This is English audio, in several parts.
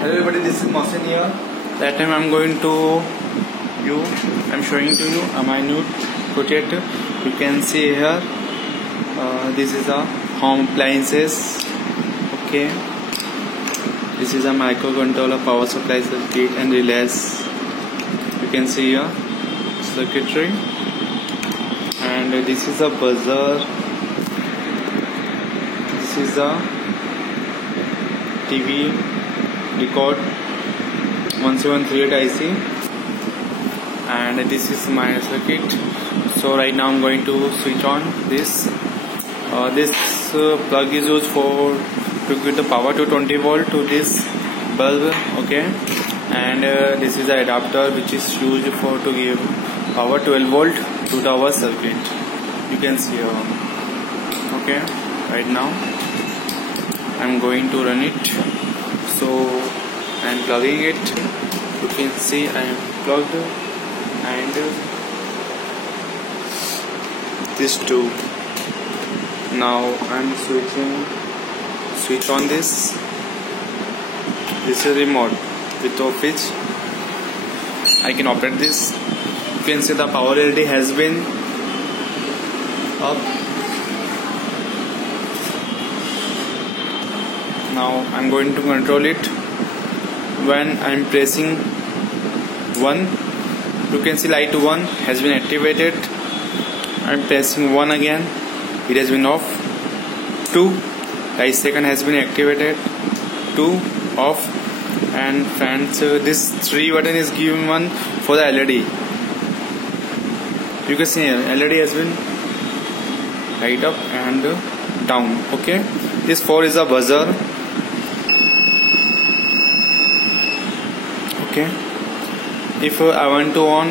Hello everybody, this is Mohsin here. That time I'm showing to you a minute project. You can see here, this is a home appliances. Okay, this is a microcontroller, power supply circuit and relays. You can see here circuitry, and this is a buzzer. This is a TV record 1738 IC, and this is my circuit. So right now I'm going to switch on this. This plug is used to give the power to 20 volt to this bulb. Okay, and this is the adapter which is used to give power 12 volt to our circuit. You can see here. Okay, right now I'm going to run it. So I'm plugging it. You can see I am plugged, and this too. Now I'm switch on this. This is remote with which I can operate this. You can see the power LED has been up. Now I'm going to control it. When I'm pressing 1, you can see light 1 has been activated. I'm pressing 1 again, it has been off. 2, light second has been activated. 2, off. And friends, this 3 button is given one for the LED. You can see here LED has been light up and down. Okay, this 4 is a buzzer. Okay, if I want to on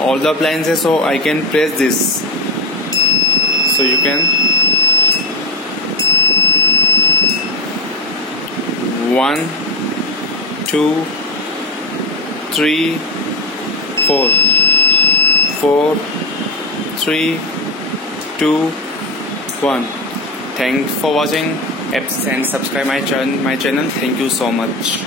all the appliances, so I can press this. So you can 1, 2, 3, 4, 4, 3, 2, 1. Thanks for watching and subscribe my channel. Thank you so much.